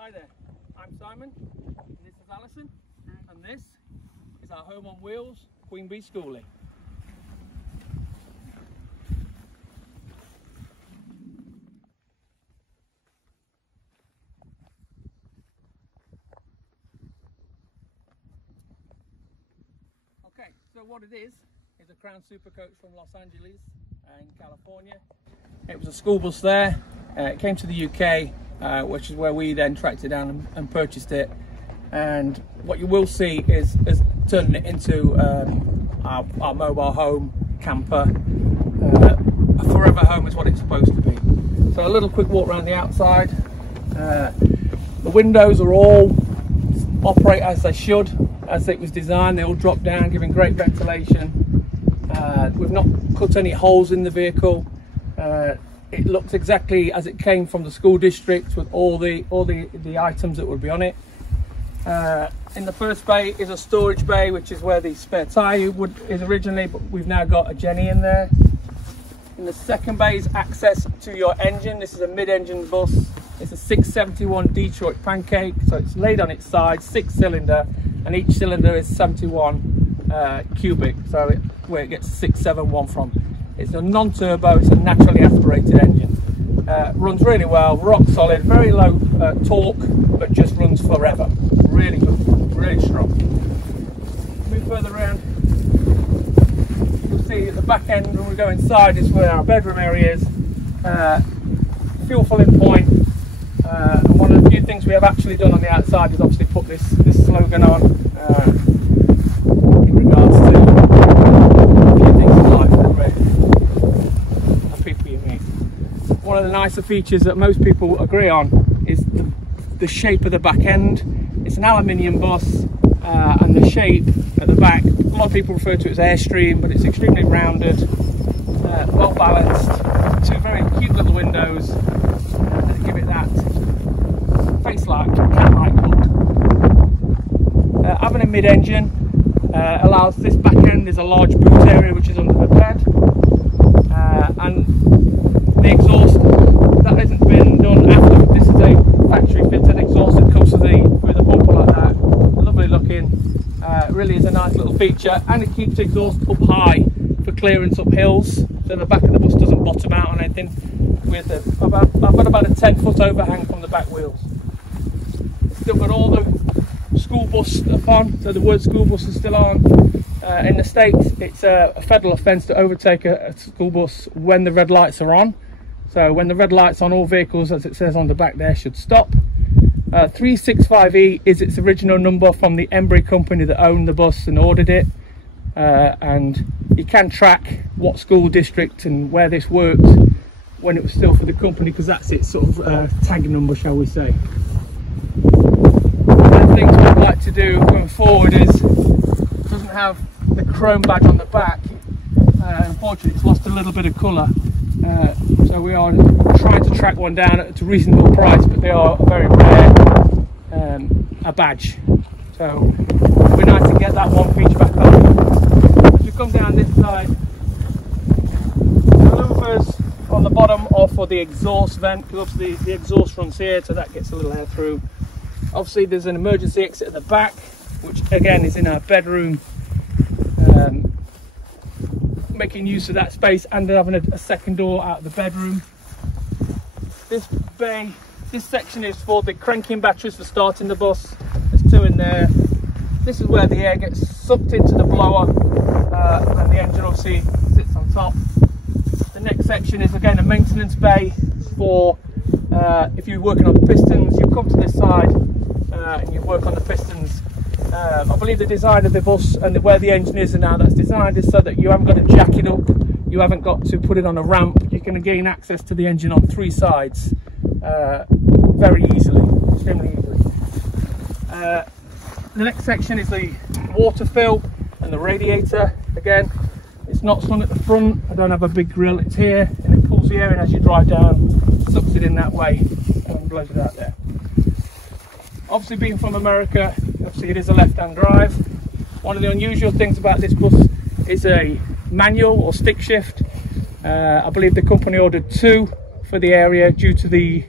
Hi there, I'm Simon, and this is Alison, and this is our home on wheels, Queen Bee Schoolie. Okay, so what it is a Crown Supercoach from Los Angeles in California. It was a school bus there. It came to the UK, which is where we then tracked it down and purchased it. And what you will see is turning it into our mobile home camper. A forever home is what it's supposed to be. So a little quick walk around the outside. The windows are all operate as they should, as it was designed. They all drop down, giving great ventilation. We've not cut any holes in the vehicle. It looks exactly as it came from the school district, with all the items that would be on it. In the first bay is a storage bay, which is where the spare tyre is originally, but we've now got a Jenny in there. In the second bay is access to your engine. This is a mid-engine bus. It's a 671 Detroit Pancake, so it's laid on its side, 6-cylinder, and each cylinder is 71 cubic, so where it gets 671 from. It's a non-turbo, it's a naturally aspirated engine. Runs really well, rock solid, very low torque, but just runs forever. Really good, really strong. Move further around. You'll see at the back end, when we go inside, is where our bedroom area is. Fuel filling point. And one of the few things we have actually done on the outside is obviously put this slogan on in regards to a few things in life that we're happy for you. One of the nicer features that most people agree on is the shape of the back end. It's an aluminium bus, and the shape at the back, a lot of people refer to it as Airstream, but it's extremely rounded, well balanced, two very cute little windows that give it that face-like, cat-like look. Having a mid-engine allows this back end. There's a large boot area which is under the bed, and the exhaust that hasn't been done after. This is a factory-fitted exhaust that comes through the bumper like that. Lovely looking. Really is a nice little feature, and it keeps the exhaust up high for clearance up hills, so the back of the bus doesn't bottom out on anything. With I've got about a 10-foot overhang from the back wheels. Still got all the school bus stuff on, so the word school bus is still on. In the States, it's a federal offence to overtake a school bus when the red lights are on. So when the red lights on, all vehicles, as it says on the back there, should stop. 365E is its original number from the Embry company that owned the bus and ordered it. And you can track what school district and where this worked when it was still for the company, because that's its sort of tag number, shall we say. One of the things I'd like to do going forward is, it doesn't have the chrome badge on the back. Unfortunately, it's lost a little bit of colour. So we are trying to track one down at a reasonable price, but they are very rare, a badge. So it'd be nice to get that one feature back on. As we come down this side, the louvers on the bottom are for the exhaust vent, because obviously the exhaust runs here, so that gets a little air through. Obviously there's an emergency exit at the back, which again is in our bedroom, making use of that space and having a second door out of the bedroom. This bay, this section is for the cranking batteries for starting the bus. There's two in there. This is where the air gets sucked into the blower, and the engine obviously sits on top. The next section is again a maintenance bay for if you're working on the pistons. You come to this side and you work on the pistons. I believe the design of the bus and where the engine is and how that's designed is so that you haven't got to jack it up, you haven't got to put it on a ramp. You can gain access to the engine on three sides very easily, extremely easily. The next section is the water fill and the radiator. Again, it's not slung at the front. I don't have a big grill. It's here, and it pulls the air in as you drive down, sucks it in that way, and blows it out there. Obviously, being from America, obviously it is a left-hand drive. One of the unusual things about this bus is a manual or stick shift. I believe the company ordered two for the area due to the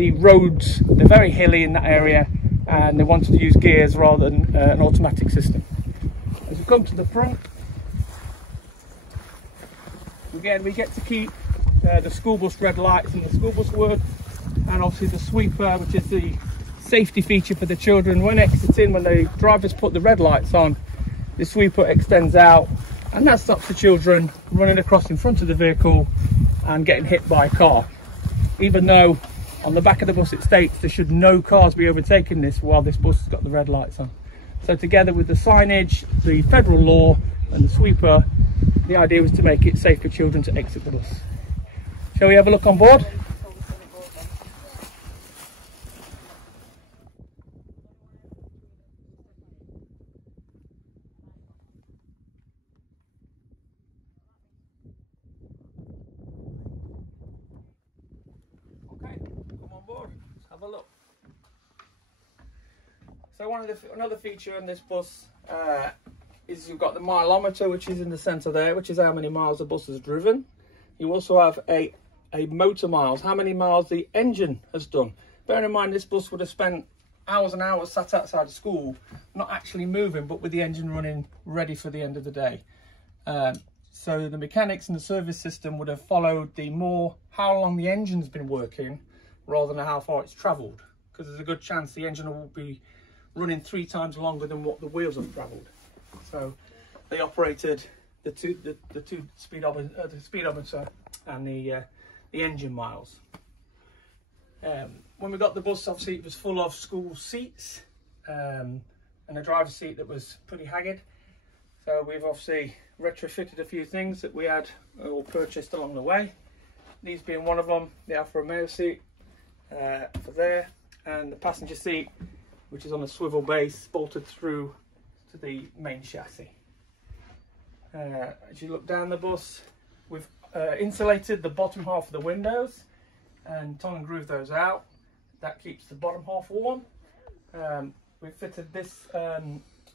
the roads, they're very hilly in that area, and they wanted to use gears rather than an automatic system. As we come to the front, again we get to keep the school bus red lights and the school bus wood, and obviously the sweeper, which is the safety feature for the children. When exiting, when the drivers put the red lights on, the sweeper extends out, and that stops the children running across in front of the vehicle and getting hit by a car. Even though on the back of the bus it states there should no cars be overtaking this while this bus has got the red lights on. So together with the signage, the federal law and the sweeper, the idea was to make it safe for children to exit the bus. Shall we have a look on board? Have a look. So another feature in this bus is you've got the Myelometer, which is in the centre there, which is how many miles the bus has driven. You also have a motor miles, how many miles the engine has done. Bear in mind, this bus would have spent hours and hours sat outside of school, not actually moving, but with the engine running ready for the end of the day. So the mechanics and the service system would have followed how long the engine's been working rather than how far it's travelled, because there's a good chance the engine will be running 3 times longer than what the wheels have travelled. So they operated the two speedometer and the engine miles. When we got the bus, obviously it was full of school seats and a driver's seat that was pretty haggard. So we've obviously retrofitted a few things that we had all purchased along the way. These being one of them, the Alfa Romeo seat for there, and the passenger seat, which is on a swivel base bolted through to the main chassis. As you look down the bus, we've insulated the bottom half of the windows and tongue and groove those out. That keeps the bottom half warm. We've fitted this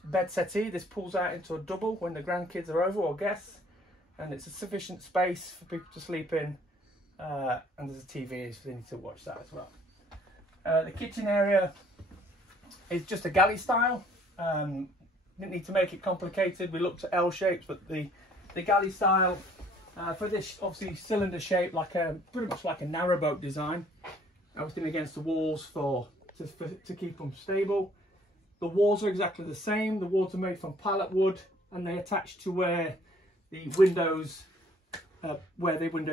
bed settee. This pulls out into a double when the grandkids are over or guests, and it's a sufficient space for people to sleep in. And there's a TV if they need to watch that as well. The kitchen area is just a galley style. Didn't need to make it complicated. We looked at L shapes, but the galley style for this obviously cylinder shape, pretty much like a narrowboat design. Everything against the walls to keep them stable. The walls are exactly the same. The walls are made from pallet wood, and they attach to where the windows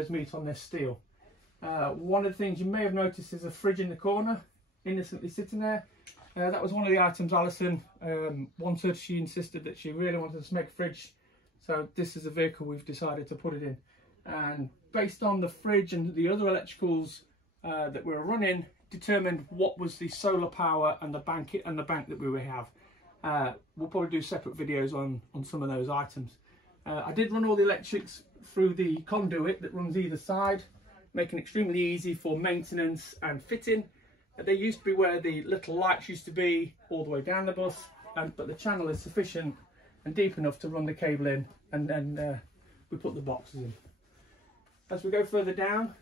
meet on this steel. One of the things you may have noticed is a fridge in the corner, innocently sitting there. That was one of the items Alison wanted. She insisted that she really wanted us to make a fridge, so this is the vehicle we've decided to put it in. And based on the fridge and the other electricals that we were running, determined what was the solar power and the bank that we would have. We'll probably do separate videos on some of those items. I did run all the electrics through the conduit that runs either side, making it extremely easy for maintenance and fitting. They used to be where the little lights used to be all the way down the bus, but the channel is sufficient and deep enough to run the cable in, and then we put the boxes in. As we go further down,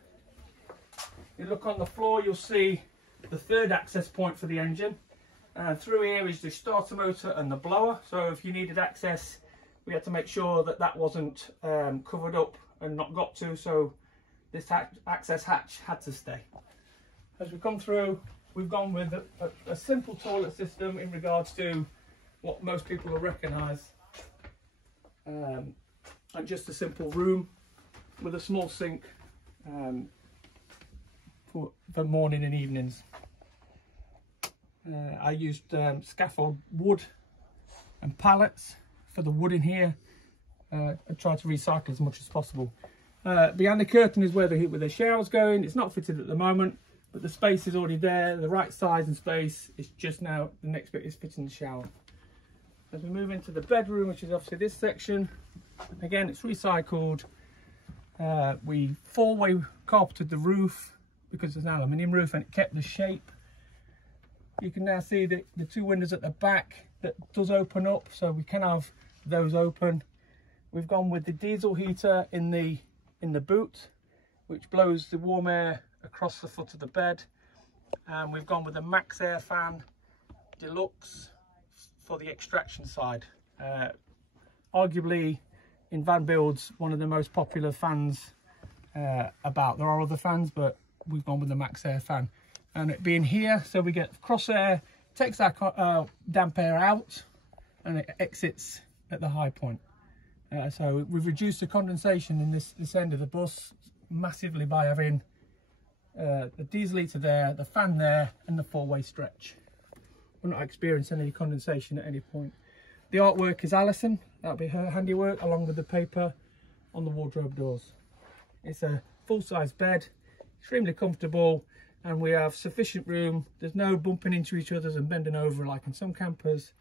you look on the floor, you'll see the third access point for the engine. Through here is the starter motor and the blower, so if you needed access, we had to make sure that that wasn't covered up and not got to, so this access hatch had to stay. As we come through, we've gone with a simple toilet system in regards to what most people will recognise, and just a simple room with a small sink for morning and evenings. I used scaffold wood and pallets for the wood in here. I tried to recycle as much as possible. Behind the curtain is where the shower's going. It's not fitted at the moment, but the space is already there, the right size and space. It's just now the next bit is fitting the shower. As we move into the bedroom, which is obviously this section, again it's recycled. We four-way carpeted the roof because it's an aluminium roof and it kept the shape. You can now see the 2 windows at the back that does open up, so we can have those open. We've gone with the diesel heater in the boot, which blows the warm air across the foot of the bed. and we've gone with the Max Air Fan Deluxe for the extraction side. Arguably in van builds one of the most popular fans about. There are other fans, but we've gone with the Max Air Fan, and it being here, so we get crossair, takes our damp air out and it exits at the high point. So we've reduced the condensation in this end of the bus massively by having the diesel heater there, the fan there, and the four-way stretch. We're not experiencing any condensation at any point. The artwork is Alison, that'll be her handiwork, along with the paper on the wardrobe doors. It's a full-size bed, extremely comfortable, and we have sufficient room. There's no bumping into each other and bending over like in some campers.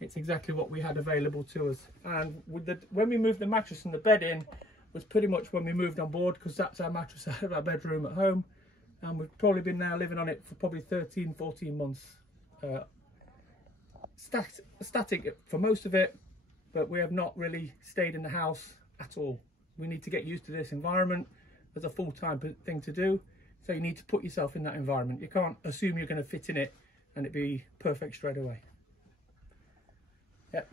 It's exactly what we had available to us. And when we moved the mattress and the bed in, was pretty much when we moved on board, because that's our mattress out of our bedroom at home, and we've probably been now living on it for probably 13-14 months. Static for most of it, but we have not really stayed in the house at all. We need to get used to this environment as a full-time thing to do, so you need to put yourself in that environment. You can't assume you're going to fit in it and it be perfect straight away. Yep.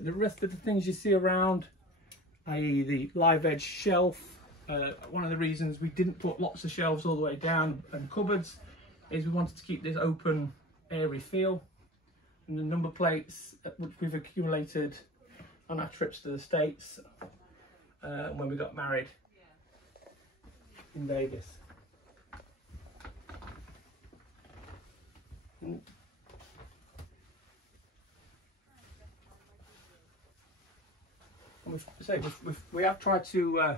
The rest of the things you see around, i.e. the live edge shelf, one of the reasons we didn't put lots of shelves all the way down and cupboards is we wanted to keep this open, airy feel. And the number plates which we've accumulated on our trips to the States when we got married in Vegas. We have tried to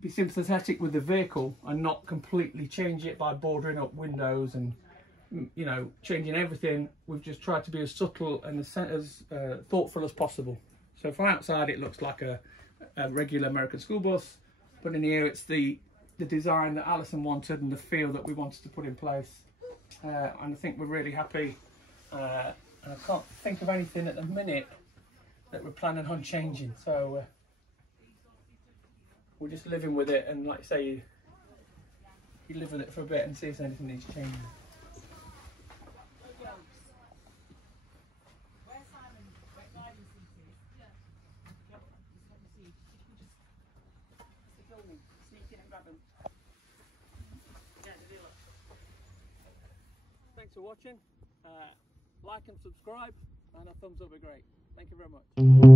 be sympathetic with the vehicle and not completely change it by bordering up windows and, you know, changing everything. We've just tried to be as subtle and as thoughtful as possible. So from outside it looks like a regular American school bus, but in here it's the design that Alison wanted and the feel that we wanted to put in place. And I think we're really happy, and I can't think of anything at the minute that we're planning on changing, so we're just living with it, and like I say, you live with it for a bit and see if anything needs changing. Thanks for watching. Like and subscribe, and a thumbs up would be great. Thank you very much.